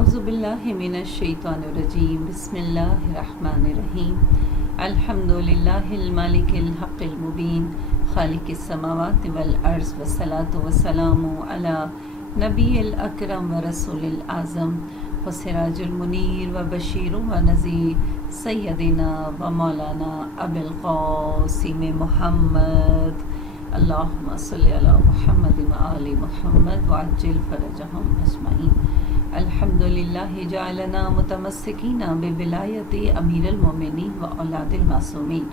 اعوذ باللہ من الشیطان الرجیم بسم اللہ الرحمن الرحیم الحمد للہ المالک الحق المبین خالق السماوات والارض والصلاة والسلام علی نبی الاکرم ورسول الاعظم وسراج المنیر وبشیر ونذیر سیدنا و مولانا ابی القاسم محمد اللہم صلی علی محمد وآل محمد وعجل فرجہم اجمعین. الحمدللہ جعلنا متمسکین بولایت امیر المومنین و اولاد المعصومین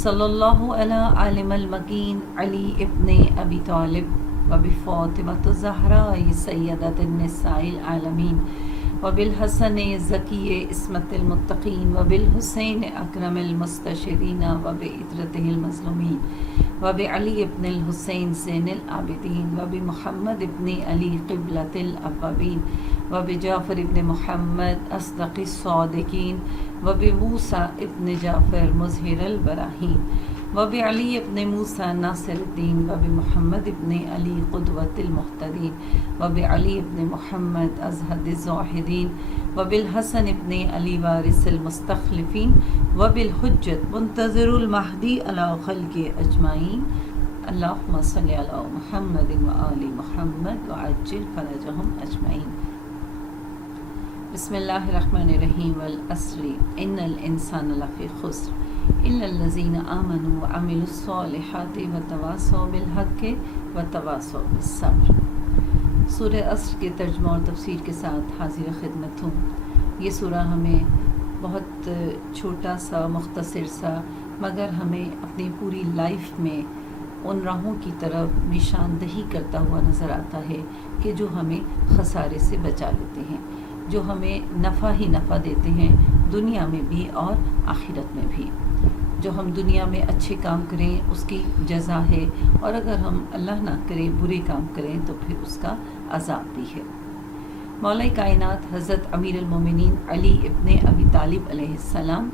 صلی اللہ علی عالم المکین علی ابن ابی طالب و بفاطمۃ الزہراء سیدۃ النساء العالمین و بالحسن زکی عصمت المتقین و بالحسین اکرم المستشرین و بعطرتہ المظلومین و بعلی ابن الحسین زین العابدین و بمحمد ابن علی قبلۃ الاوابین و بجعفر ابن محمد اصدق الصادقین و بموسیٰ ابن جعفر مظہر البراہین و بعلی ابن موسیٰ ناصر الدین و بمحمد ابن علی قدوۃ المہتدین و بعلی ابن محمد ازہد الزاہدین و بالحسن ابن علی وارث المستخلفین و بالحجت منتظر المہدی علی خلق اجمعین. اللہم صلی علی محمد و آل محمد وعجل فرجہم اجمعین. بسم اللہ الرحمن الرحیم. والعصر ان الانسان لفی خسر الا الذین آمنوا وعملوا الصالحات وتواصوا بالحق وتواصوا بالصبر. سورہ عصر کے ترجمہ اور تفسیر کے ساتھ حاضر خدمت ہوں. یہ سورہ ہمیں بہت چھوٹا سا مختصر سا مگر ہمیں اپنی پوری لائف میں ان راہوں کی طرف نشاندہی کرتا ہوا نظر آتا ہے کہ جو ہمیں خسارے سے بچا لیتے ہیں، جو ہمیں نفع ہی نفع دیتے ہیں دنیا میں بھی اور آخرت میں بھی. جو ہم دنیا میں اچھے کام کریں اس کی جزا ہے، اور اگر ہم اللہ نہ کرے برے کام کریں تو پھر اس کا عذاب بھی ہے. مولا کائنات حضرت امیر المومنین علی ابن ابی طالب علیہ السلام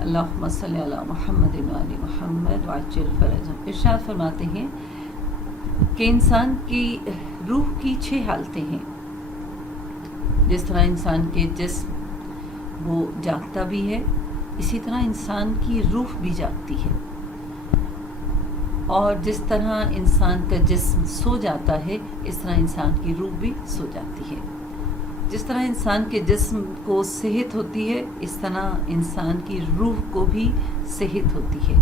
اللہم صلی علی محمد و آل محمد وعجل فرجہم ارشاد فرماتے ہیں کہ انسان کی روح کی 6 حالتیں ہیں. جس طرح انسان کے جسم وہ جاگتا بھی ہے، اسی طرح انسان کی روح بھی جاگتی ہے. اور جس طرح انسان کا جسم سو جاتا ہے اس طرح انسان کی روح بھی سو جاتی ہے. جس طرح انسان کے جسم کو صحت ہوتی ہے اس طرح انسان کی روح کو بھی صحت ہوتی ہے.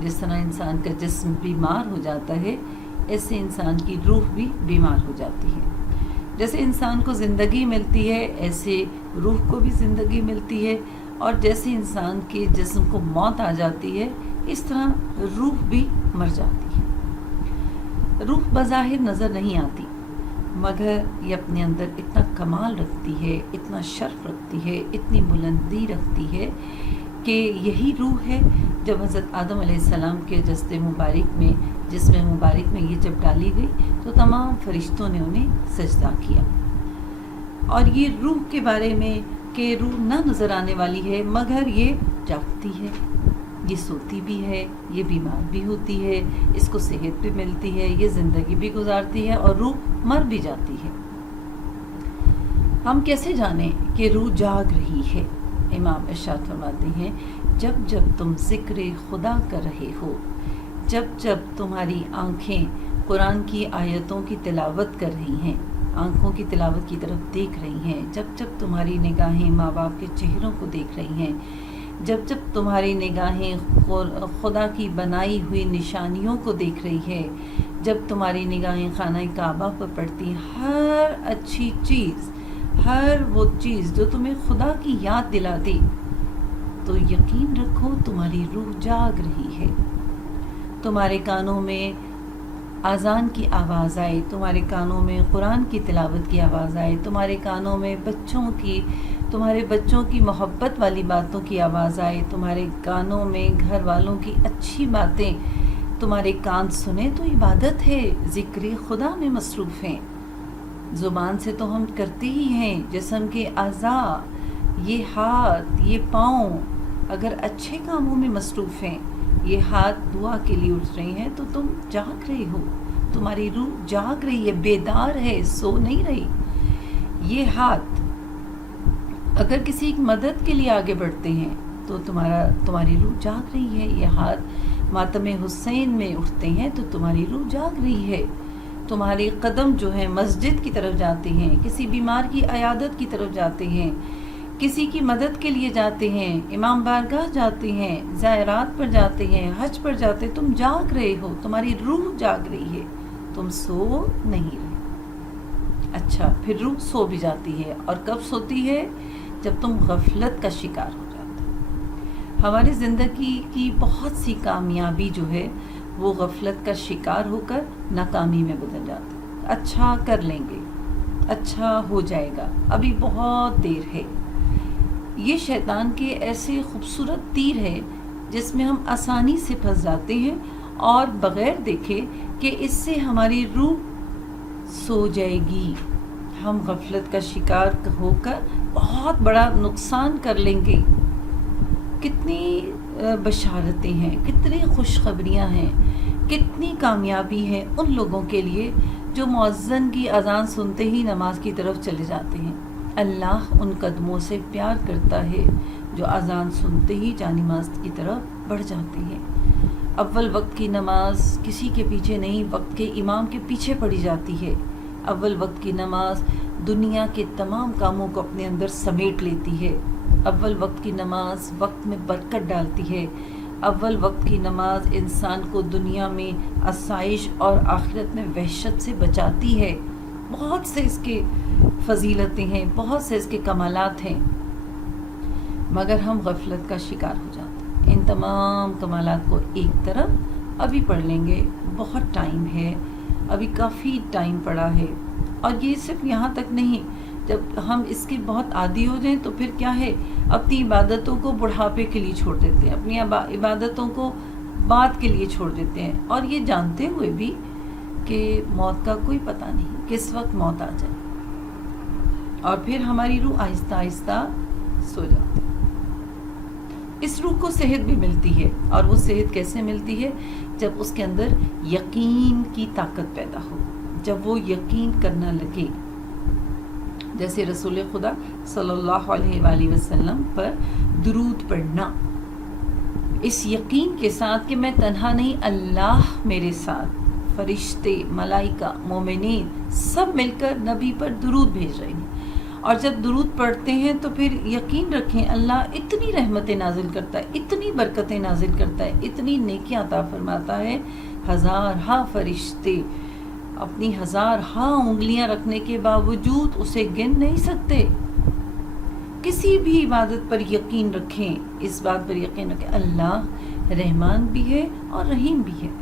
جس طرح انسان کا جسم بیمار ہو جاتا ہے ایسے انسان کی روح بھی بیمار ہو جاتی ہے. جیسے انسان کو زندگی ملتی ہے ایسے روح کو بھی زندگی ملتی ہے، اور جیسے انسان کے جسم کو موت آ جاتی ہے اس طرح روح بھی مر جاتی ہے. روح بظاہر نظر نہیں آتی مگر یہ اپنے اندر اتنا کمال رکھتی ہے، اتنا شرف رکھتی ہے، اتنی بلندی رکھتی ہے کہ یہی روح ہے. جب حضرت آدم علیہ السلام کے جسد مبارک میں جسم مبارک میں یہ جب ڈالی گئی تو تمام فرشتوں نے انہیں سجدہ کیا. اور یہ روح کے بارے میں کہ روح نہ نظر آنے والی ہے مگر یہ جاگتی ہے، یہ سوتی بھی ہے، یہ بیمار بھی ہوتی ہے، اس کو صحت بھی ملتی ہے، یہ زندگی بھی گزارتی ہے اور روح مر بھی جاتی ہے. ہم کیسے جانیں کہ روح جاگ رہی ہے؟ امام ارشاد فرماتے ہیں جب جب تم ذکر خدا کر رہے ہو، جب جب تمہاری آنکھیں قرآن کی آیتوں کی تلاوت کر رہی ہیں، آنکھوں کی تلاوت کی طرف دیکھ رہی ہیں، جب جب تمہاری نگاہیں ماں باپ کے چہروں کو دیکھ رہی ہیں، جب جب تمہاری نگاہیں خدا کی بنائی ہوئی نشانیوں کو دیکھ رہی ہے، جب تمہاری نگاہیں خانہ کعبہ پر پڑتی ہیں، ہر اچھی چیز، ہر وہ چیز جو تمہیں خدا کی یاد دلاتی، تو یقین رکھو تمہاری روح جاگ رہی ہے. تمہارے کانوں میں اذان کی آواز آئے، تمہارے کانوں میں قرآن کی تلاوت کی آواز آئے، تمہارے کانوں میں تمہارے بچوں کی محبت والی باتوں کی آواز آئے، تمہارے کانوں میں گھر والوں کی اچھی باتیں تمہارے کان سنیں تو عبادت ہے، ذکر خدا میں مصروف ہیں. زبان سے تو ہم کرتے ہی ہیں، جسم کے اعضاء، یہ ہاتھ، یہ پاؤں اگر اچھے کاموں میں مصروف ہیں، یہ ہاتھ دعا کے لیے اٹھ رہے ہیں تو تم جاگ رہے ہو، تمہاری روح جاگ رہی ہے، بیدار ہے، سو نہیں رہی. یہ ہاتھ اگر کسی کی مدد کے لیے آگے بڑھتے ہیں تو تمہاری روح جاگ رہی ہے. یہ ہاتھ ماتم حسین میں اٹھتے ہیں تو تمہاری روح جاگ رہی ہے. تمہارے قدم جو ہیں مسجد کی طرف جاتے ہیں، کسی بیمار کی عیادت کی طرف جاتے ہیں، کسی کی مدد کے لیے جاتے ہیں، امام بارگاہ جاتے ہیں، زائرات پر جاتے ہیں، حج پر جاتے ہیں. تم جاگ رہے ہو، تمہاری روح جاگ رہی ہے، تم سو نہیں رہے. اچھا، پھر روح سو بھی جاتی ہے. اور کب سوتی ہے؟ جب تم غفلت کا شکار ہو جاتے. ہماری زندگی کی بہت سی کامیابی جو ہے وہ غفلت کا شکار ہو کر ناکامی میں بدل جاتی. اچھا کر لیں گے، اچھا ہو جائے گا، ابھی بہت دیر ہے. یہ شیطان کے ایسے خوبصورت تیر ہے جس میں ہم آسانی سے پھنس جاتے ہیں اور بغیر دیکھے کہ اس سے ہماری روح سو جائے گی، ہم غفلت کا شکار ہو کر بہت بڑا نقصان کر لیں گے. کتنی بشارتیں ہیں، کتنی خوشخبریاں ہیں، کتنی کامیابی ہے ان لوگوں کے لیے جو مؤذن کی اذان سنتے ہی نماز کی طرف چلے جاتے ہیں. اللہ ان قدموں سے پیار کرتا ہے جو اذان سنتے ہی جانماز کی طرف بڑھ جاتے ہیں. اول وقت کی نماز کسی کے پیچھے نہیں، وقت کے امام کے پیچھے پڑھی جاتی ہے. اول وقت کی نماز دنیا کے تمام کاموں کو اپنے اندر سمیٹ لیتی ہے. اول وقت کی نماز وقت میں برکت ڈالتی ہے. اول وقت کی نماز انسان کو دنیا میں آسائش اور آخرت میں وحشت سے بچاتی ہے. بہت سے اس کے فضیلتیں ہیں، بہت سے اس کے کمالات ہیں، مگر ہم غفلت کا شکار ہو جاتے ہیں. ان تمام کمالات کو ایک طرف ابھی پڑھ لیں گے، بہت ٹائم ہے، ابھی کافی ٹائم پڑا ہے. اور یہ صرف یہاں تک نہیں، جب ہم اس کے بہت عادی ہو جائیں تو پھر کیا ہے، اپنی عبادتوں کو بڑھاپے کے لیے چھوڑ دیتے ہیں، اپنی عبادتوں کو بعد کے لیے چھوڑ دیتے ہیں، اور یہ جانتے ہوئے بھی کہ موت کا کوئی پتہ نہیں کس وقت موت آ جائے. اور پھر ہماری روح آہستہ آہستہ سو جاتی. اس روح کو صحت بھی ملتی ہے، اور وہ صحت کیسے ملتی ہے؟ جب اس کے اندر یقین کی طاقت پیدا ہو، جب وہ یقین کرنا لگے. جیسے رسول خدا صلی اللہ علیہ وآلہ وسلم پر درود پڑھنا، اس یقین کے ساتھ کہ میں تنہا نہیں، اللہ میرے ساتھ، فرشتے، ملائکہ، مومنین سب مل کر نبی پر درود بھیج رہے ہیں. اور جب درود پڑھتے ہیں تو پھر یقین رکھیں اللہ اتنی رحمتیں نازل کرتا ہے، اتنی برکتیں نازل کرتا ہے، اتنی نیکیاں عطا فرماتا ہے. ہزارہا فرشتے اپنی ہزارہا انگلیاں رکھنے کے باوجود اسے گن نہیں سکتے. کسی بھی عبادت پر یقین رکھیں، اس بات پر یقین رکھیں اللہ رحمان بھی ہے اور رحیم بھی ہے.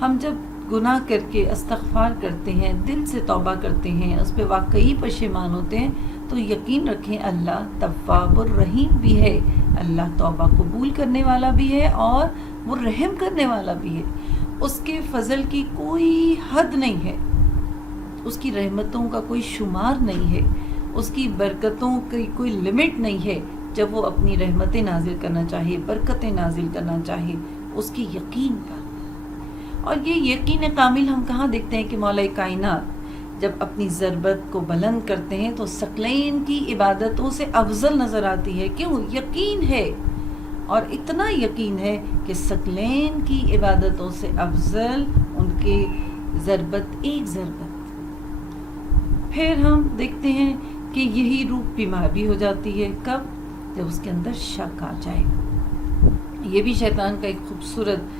ہم جب گناہ کر کے استغفار کرتے ہیں، دل سے توبہ کرتے ہیں، اس پہ واقعی پشیمان ہوتے ہیں، تو یقین رکھیں اللہ تواب الرحیم بھی ہے، اللہ توبہ قبول کرنے والا بھی ہے اور وہ رحم کرنے والا بھی ہے. اس کے فضل کی کوئی حد نہیں ہے، اس کی رحمتوں کا کوئی شمار نہیں ہے، اس کی برکتوں کی کوئی لمٹ نہیں ہے. جب وہ اپنی رحمتیں نازل کرنا چاہے، برکتیں نازل کرنا چاہے، اس کی یقین پر. اور یہ یقین کامل ہم کہاں دیکھتے ہیں کہ مولا کائنات جب اپنی ضربت کو بلند کرتے ہیں تو ثقلین کی عبادتوں سے افضل نظر آتی ہے. کیوں؟ یقین ہے، اور اتنا یقین ہے کہ ثقلین کی عبادتوں سے افضل ان کے ضربت ایک ضربت. پھر ہم دیکھتے ہیں کہ یہی روح بیمار بھی ہو جاتی ہے. کب؟ جب اس کے اندر شک آ جائے. یہ بھی شیطان کا ایک خوبصورت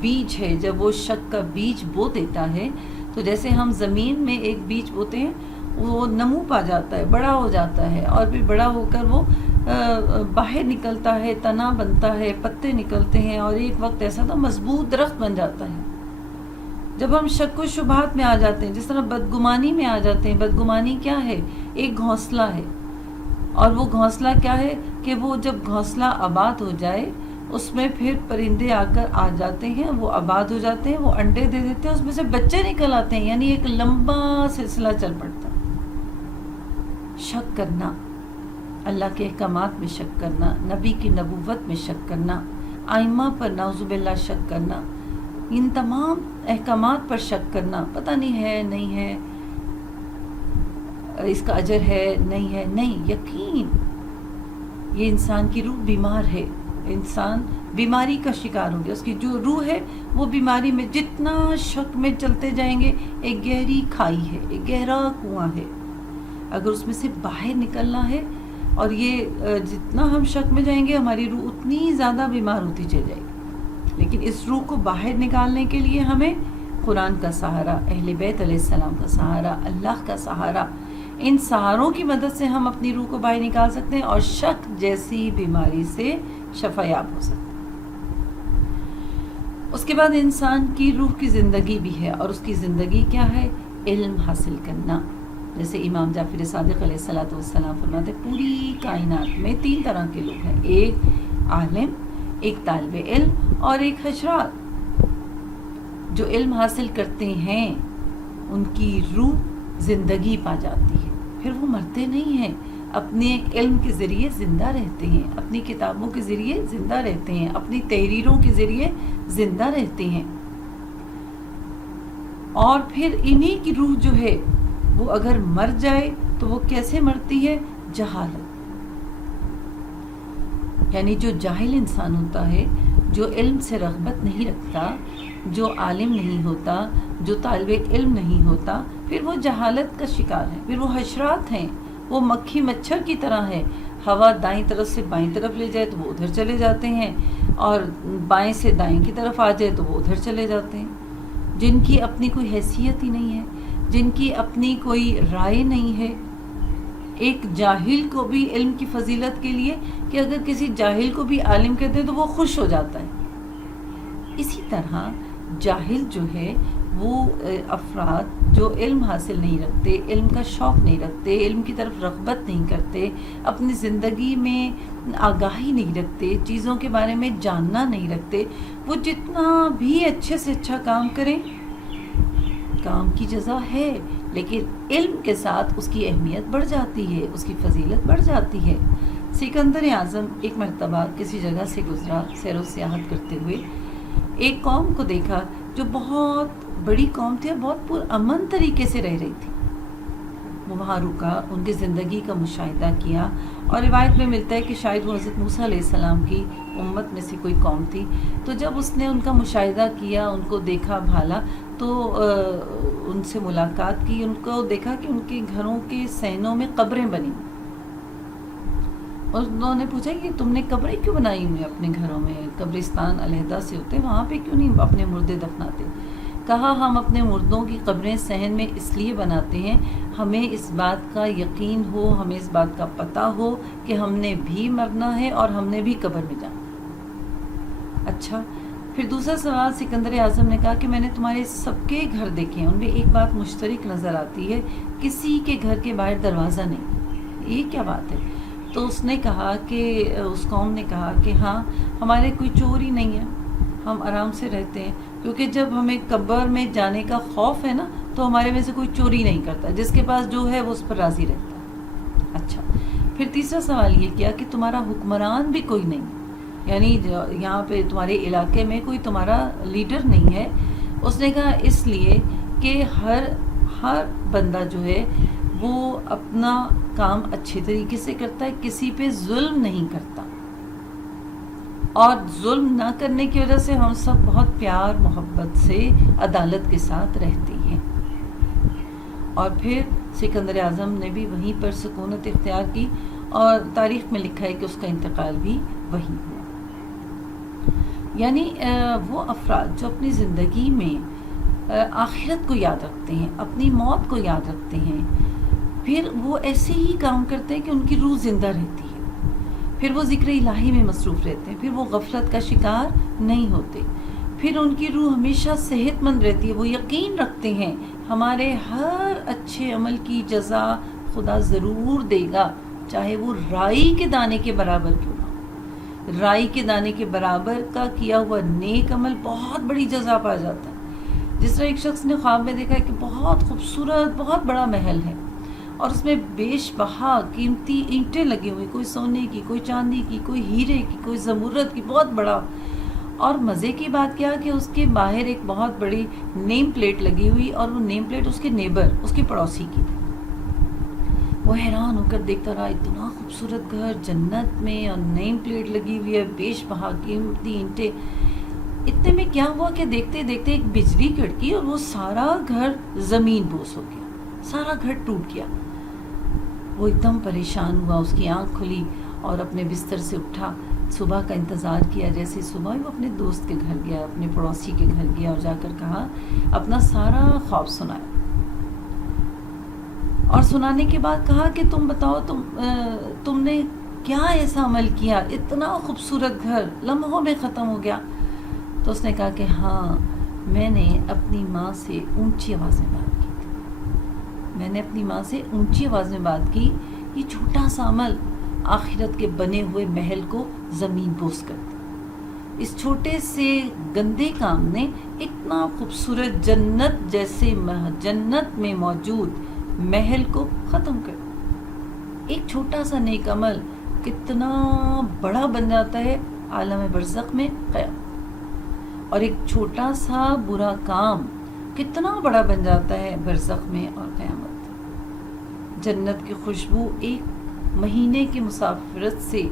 بیج ہے. جب وہ شک کا بیج بو دیتا ہے تو جیسے ہم زمین میں ایک بیج بوتے ہیں، وہ نمو پا جاتا ہے، بڑا ہو جاتا ہے، اور پھر بڑا ہو کر وہ باہر نکلتا ہے، تنا بنتا ہے، پتے نکلتے ہیں، اور ایک وقت ایسا تھا مضبوط درخت بن جاتا ہے. جب ہم شک و شبہات میں آ جاتے ہیں، جس طرح بدگمانی میں آ جاتے ہیں. بدگمانی کیا ہے؟ ایک گھونسلہ ہے، اور وہ گھونسلہ کیا ہے کہ وہ جب گھونسلہ آباد ہو جائے اس میں پھر پرندے آ کر آ جاتے ہیں، وہ آباد ہو جاتے ہیں، وہ انڈے دے دیتے ہیں، اس میں سے بچے نکل آتے ہیں، یعنی ایک لمبا سلسلہ چل پڑتا. شک کرنا، اللہ کے احکامات میں شک کرنا، نبی کی نبوت میں شک کرنا، ائمہ پر نعوذ باللہ شک کرنا، ان تمام احکامات پر شک کرنا، پتہ نہیں ہے نہیں ہے، اس کا اجر ہے نہیں ہے. نہیں، یقین یہ انسان کی روح بیمار ہے، انسان بیماری کا شکار ہو گیا، اس کی جو روح ہے وہ بیماری میں، جتنا شک میں چلتے جائیں گے ایک گہری کھائی ہے، ایک گہرا کنواں ہے، اگر اس میں سے باہر نکلنا ہے، اور یہ جتنا ہم شک میں جائیں گے ہماری روح اتنی زیادہ بیمار ہوتی چلی جائے گی۔ لیکن اس روح کو باہر نکالنے کے لیے ہمیں قرآن کا سہارا، اہل بیت علیہ السلام کا سہارا، اللہ کا سہارا، ان سہاروں کی مدد سے ہم اپنی روح کو باہر نکال سکتے ہیں اور شک جیسی بیماری سے شفا یاب ہو سکتے ہیں۔ اس کے بعد انسان کی روح کی زندگی بھی ہے، اور اس کی زندگی کیا ہے؟ علم حاصل کرنا۔ جیسے امام جعفر صادق علیہ السلام فرماتے ہیں پوری کائنات میں 3 طرح کے لوگ ہیں، ایک عالم، ایک طالب علم اور ایک حشرات۔ جو علم حاصل کرتے ہیں ان کی روح زندگی پا جاتی ہے، پھر وہ مرتے نہیں ہیں، اپنے علم کے ذریعے زندہ رہتے ہیں، اپنی کتابوں کے ذریعے زندہ رہتے ہیں، اپنی تحریروں کے ذریعے زندہ رہتے ہیں۔ اور پھر انہی کی روح جو ہے وہ اگر مر جائے تو وہ کیسے مرتی ہے؟ جہالت، یعنی جو جاہل انسان ہوتا ہے، جو علم سے رغبت نہیں رکھتا، جو عالم نہیں ہوتا، جو طالب علم نہیں ہوتا، پھر وہ جہالت کا شکار ہے، پھر وہ حشرات ہیں، وہ مکھی مچھر کی طرح ہے، ہوا دائیں طرف سے بائیں طرف لے جائے تو وہ ادھر چلے جاتے ہیں، اور بائیں سے دائیں کی طرف آ جائے تو وہ ادھر چلے جاتے ہیں، جن کی اپنی کوئی حیثیت ہی نہیں ہے، جن کی اپنی کوئی رائے نہیں ہے۔ ایک جاہل کو بھی علم کی فضیلت کے لیے کہ اگر کسی جاہل کو بھی عالم کہتے ہیں تو وہ خوش ہو جاتا ہے۔ اسی طرح جاہل جو ہے وہ افراد جو علم حاصل نہیں رکھتے، علم کا شوق نہیں رکھتے، علم کی طرف رغبت نہیں کرتے، اپنی زندگی میں آگاہی نہیں رکھتے، چیزوں کے بارے میں جاننا نہیں رکھتے، وہ جتنا بھی اچھے سے اچھا کام کریں، کام کی جزا ہے، لیکن علم کے ساتھ اس کی اہمیت بڑھ جاتی ہے، اس کی فضیلت بڑھ جاتی ہے۔ سکندر اعظم ایک مرتبہ کسی جگہ سے گزرا سیر و سیاحت کرتے ہوئے، ایک قوم کو دیکھا جو بہت بڑی قوم تھی اور بہت پرامن طریقے سے رہ رہی تھی۔ وہ وہاں رکا، ان کی زندگی کا مشاہدہ کیا، اور روایت میں ملتا ہے کہ شاید وہ حضرت موسیٰ علیہ السلام کی امت میں سے کوئی قوم تھی۔ تو جب اس نے ان کا مشاہدہ کیا، ان کو دیکھا بھالا، تو ان سے ملاقات کی، ان کو دیکھا کہ ان کے گھروں کے صحنوں میں قبریں بنی، اور انہوں نے پوچھا کہ تم نے قبریں کیوں بنائی ہوئی اپنے گھروں میں؟ قبرستان علیحدہ سے ہوتے، وہاں پہ کیوں نہیں اپنے مردے دفناتے؟ کہا ہم اپنے مردوں کی قبریں صحن میں اس لیے بناتے ہیں، ہمیں اس بات کا یقین ہو، ہمیں اس بات کا پتہ ہو کہ ہم نے بھی مرنا ہے اور ہم نے بھی قبر میں جانا۔ اچھا، پھر دوسرا سوال سکندر اعظم نے کہا کہ میں نے تمہارے سب کے گھر دیکھے ہیں، ان میں ایک بات مشترک نظر آتی ہے، کسی کے گھر کے باہر دروازہ نہیں، یہ کیا بات ہے؟ تو اس نے کہا کہ اس قوم نے کہا کہ ہاں، ہمارے کوئی چور ہی نہیں ہے، ہم آرام سے رہتے ہیں، کیونکہ جب ہمیں قبر میں جانے کا خوف ہے نا تو ہمارے میں سے کوئی چوری نہیں کرتا، جس کے پاس جو ہے وہ اس پر راضی رہتا ہے۔ اچھا، پھر تیسرا سوال یہ کیا کہ تمہارا حکمران بھی کوئی نہیں، یعنی یہاں پہ تمہارے علاقے میں کوئی تمہارا لیڈر نہیں ہے۔ اس نے کہا اس لیے کہ ہر بندہ جو ہے وہ اپنا کام اچھے طریقے سے کرتا ہے، کسی پہ ظلم نہیں کرتا، اور ظلم نہ کرنے کی وجہ سے ہم سب بہت پیار محبت سے عدالت کے ساتھ رہتے ہیں۔ اور پھر سکندر اعظم نے بھی وہیں پر سکونت اختیار کی، اور تاریخ میں لکھا ہے کہ اس کا انتقال بھی وہیں ہوا۔ یعنی وہ افراد جو اپنی زندگی میں آخرت کو یاد رکھتے ہیں، اپنی موت کو یاد رکھتے ہیں، پھر وہ ایسے ہی کام کرتے ہیں کہ ان کی روح زندہ رہتی ہے، پھر وہ ذکر الہی میں مصروف رہتے ہیں، پھر وہ غفلت کا شکار نہیں ہوتے، پھر ان کی روح ہمیشہ صحت مند رہتی ہے، وہ یقین رکھتے ہیں ہمارے ہر اچھے عمل کی جزا خدا ضرور دے گا، چاہے وہ رائی کے دانے کے برابر کیوں نہ ہو۔ رائی کے دانے کے برابر کا کیا ہوا نیک عمل بہت بڑی جزا پا جاتا ہے۔ جس طرح ایک شخص نے خواب میں دیکھا ہے کہ بہت خوبصورت بہت بڑا محل ہے، اور اس میں بیش بہا قیمتی اینٹیں لگی ہوئی، کوئی سونے کی، کوئی چاندی کی، کوئی ہیرے کی، کوئی زمرد کی، بہت بڑا۔ اور مزے کی بات کیا کہ اس کے باہر ایک بہت بڑی نیم پلیٹ لگی ہوئی، اور وہ نیم پلیٹ اس کے نیبر، اس کے پڑوسی کی تھی۔ وہ حیران ہو کر دیکھتا رہا، اتنا خوبصورت گھر جنت میں اور نیم پلیٹ لگی ہوئی ہے، بیش بہا قیمتی اینٹیں. اتنے میں کیا ہوا کہ دیکھتے دیکھتے ایک بجلی کڑکی اور وہ سارا گھر زمین بوس ہو گیا، سارا گھر ٹوٹ گیا. وہ ایک دم پریشان ہوا، اس کی آنکھ کھلی اور اپنے بستر سے اٹھا. صبح کا انتظار کیا. جیسے صبح وہ اپنے دوست کے گھر گیا، اپنے پڑوسی کے گھر گیا اور جا کر کہا، اپنا سارا خواب سنایا. اور سنانے کے بعد کہا کہ تم بتاؤ تم نے کیا ایسا عمل کیا، اتنا خوبصورت گھر لمحوں میں ختم ہو گیا. تو اس نے کہا کہ ہاں، میں نے اپنی ماں سے اونچی آواز میں بات کی تھی. میں نے اپنی ماں سے اونچی آواز میں بات کی. یہ چھوٹا سا عمل آخرت کے بنے ہوئے محل کو زمین بوس کر دیا. اس چھوٹے سے گندے کام نے اتنا خوبصورت جنت جیسے جنت میں موجود محل کو ختم کر دیا. ایک چھوٹا سا نیک عمل کتنا بڑا بن جاتا ہے عالم برزخ میں قیامت. اور ایک چھوٹا سا برا کام کتنا بڑا بن جاتا ہے برزخ میں اور قیامت. جنت کی خوشبو ایک مہینے کی مسافرت سے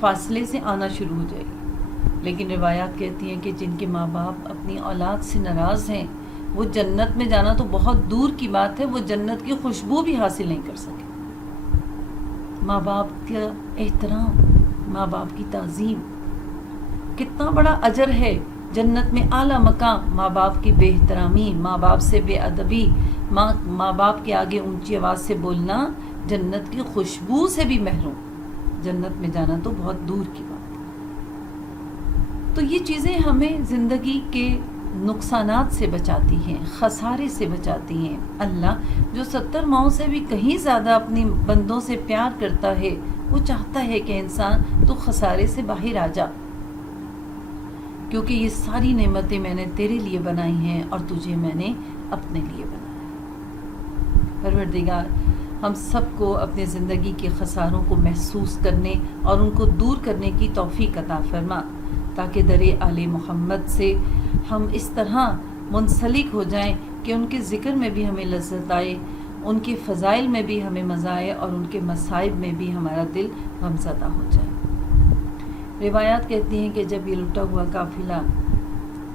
فاصلے سے آنا شروع ہو جائے گی. لیکن روایات کہتی ہیں کہ جن کے ماں باپ اپنی اولاد سے ناراض ہیں، وہ جنت میں جانا تو بہت دور کی بات ہے، وہ جنت کی خوشبو بھی حاصل نہیں کر سکے. ماں باپ کا احترام، ماں باپ کی تعظیم، کتنا بڑا اجر ہے. جنت میں اعلیٰ مقام. ماں باپ کی بے احترامی، ماں باپ سے بے ادبی، ماں باپ کے آگے اونچی آواز سے بولنا جنت کی خوشبو سے بھی محروم. جنت میں جانا تو بہت دور کی بات ہے. تو یہ چیزیں ہمیں زندگی کے نقصانات سے بچاتی ہیں، خسارے سے بچاتی ہیں. اللہ جو 70 ماؤں سے بھی کہیں زیادہ اپنی بندوں سے پیار کرتا ہے، وہ چاہتا ہے کہ انسان تو خسارے سے باہر آ جا، کیونکہ یہ ساری نعمتیں میں نے تیرے لیے بنائی ہیں اور تجھے میں نے اپنے لیے بنایا. پروردگار ہم سب کو اپنے زندگی کے خساروں کو محسوس کرنے اور ان کو دور کرنے کی توفیق عطا فرما، تاکہ در آل محمد سے ہم اس طرح منسلک ہو جائیں کہ ان کے ذکر میں بھی ہمیں لذت آئے، ان کے فضائل میں بھی ہمیں مزہ آئے اور ان کے مصائب میں بھی ہمارا دل غمزدہ ہو جائے. روایات کہتی ہیں کہ جب یہ لٹا ہوا قافلہ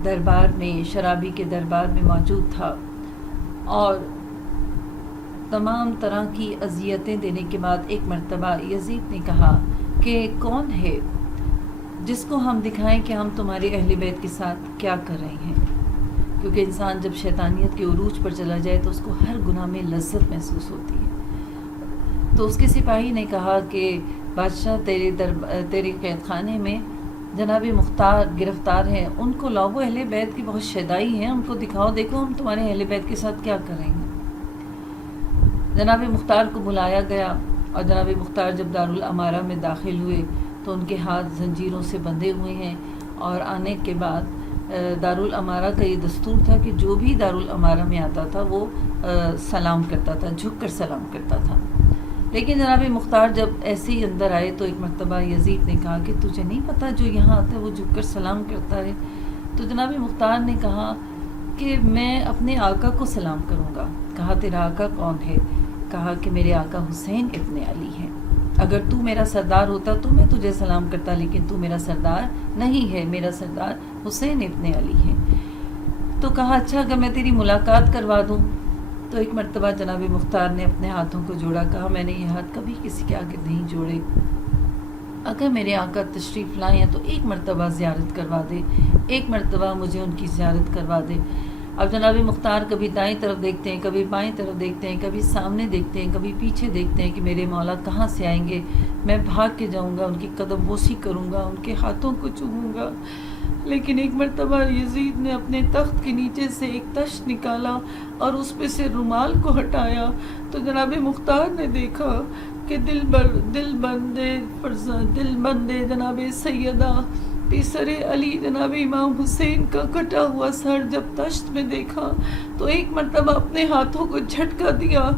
دربار میں، شرابی کے دربار میں موجود تھا اور تمام طرح کی اذیتیں دینے کے بعد ایک مرتبہ یزید نے کہا کہ کون ہے جس کو ہم دکھائیں کہ ہم تمہارے اہل بیت کے ساتھ کیا کر رہے ہیں. کیونکہ انسان جب شیطانیت کے عروج پر چلا جائے تو اس کو ہر گناہ میں لذت محسوس ہوتی ہے. تو اس کے سپاہی نے کہا کہ بادشاہ تیرے قید خانے میں جناب مختار گرفتار ہیں، ان کو لاؤ، وہ اہل بیت کی بہت شیدائی ہیں، ان کو دکھاؤ، دیکھو ہم تمہارے اہل بیت کے ساتھ کیا کر رہے ہیں. جناب مختار کو بلایا گیا اور جناب مختار جب دارالامارہ میں داخل ہوئے تو ان کے ہاتھ زنجیروں سے بندھے ہوئے ہیں. اور آنے کے بعد دارالامارہ کا یہ دستور تھا کہ جو بھی دارالامارہ میں آتا تھا وہ سلام کرتا تھا، جھک کر سلام کرتا تھا. لیکن جناب مختار جب ایسے ہی اندر آئے تو ایک مرتبہ یزید نے کہا کہ تجھے نہیں پتا جو یہاں آتا ہے وہ جھک کر سلام کرتا ہے. تو جناب مختار نے کہا کہ میں اپنے آقا کو سلام کروں گا. کہا تیرا آقا کون ہے؟ کہا کہ میرے آقا حسین ابن علی ہے. اگر تو میرا سردار ہوتا تو میں تجھے سلام کرتا، لیکن تو میرا سردار نہیں ہے، میرا سردار حسین ابن علی ہے. تو کہا اچھا اگر میں تیری ملاقات کروا دوں. تو ایک مرتبہ جناب مختار نے اپنے ہاتھوں کو جوڑا. کہا میں نے یہ ہاتھ کبھی کسی کے آگے نہیں جوڑے، اگر میرے آقا تشریف لائے ہیں تو ایک مرتبہ زیارت کروا دے، ایک مرتبہ مجھے ان کی زیارت کروا دے. اب جناب مختار کبھی دائیں طرف دیکھتے ہیں، کبھی بائیں طرف دیکھتے ہیں، کبھی سامنے دیکھتے ہیں، کبھی پیچھے دیکھتے ہیں کہ میرے مولا کہاں سے آئیں گے. میں بھاگ کے جاؤں گا، ان کی قدم بوسی کروں گا، ان کے ہاتھوں کو چوموں گا. لیکن ایک مرتبہ یزید نے اپنے تخت کے نیچے سے ایک تشت نکالا اور اس پہ سے رومال کو ہٹایا تو جناب مختار نے دیکھا کہ دل بندے جناب سیدہ پیسر علی جناب امام حسین کا کٹا ہوا سر جب تشت میں دیکھا تو ایک مرتبہ اپنے ہاتھوں کو جھٹکا دیا.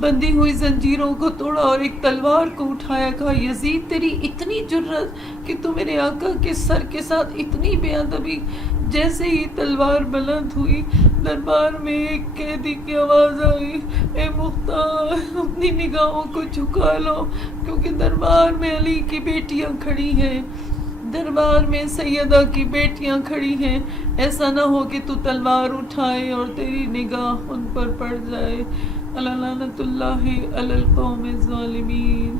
بندھی ہوئی زنجیروں کو توڑا اور ایک تلوار کو اٹھایا، کہا یزید تیری اتنی جرت کہ تو میرے آقا کے سر کے ساتھ اتنی بے ادبی۔ جیسے ہی تلوار بلند ہوئی دربار میں ایک قیدی کی آواز آئی، اے مختار اپنی نگاہوں کو جھکا لو، کیونکہ دربار میں علی کی بیٹیاں کھڑی ہیں، دربار میں سیدہ کی بیٹیاں کھڑی ہیں، ایسا نہ ہو کہ تو تلوار اٹھائے اور تیری نگاہ ان پر پڑ جائے۔ لعنت اللہ علی القوم الظالمین۔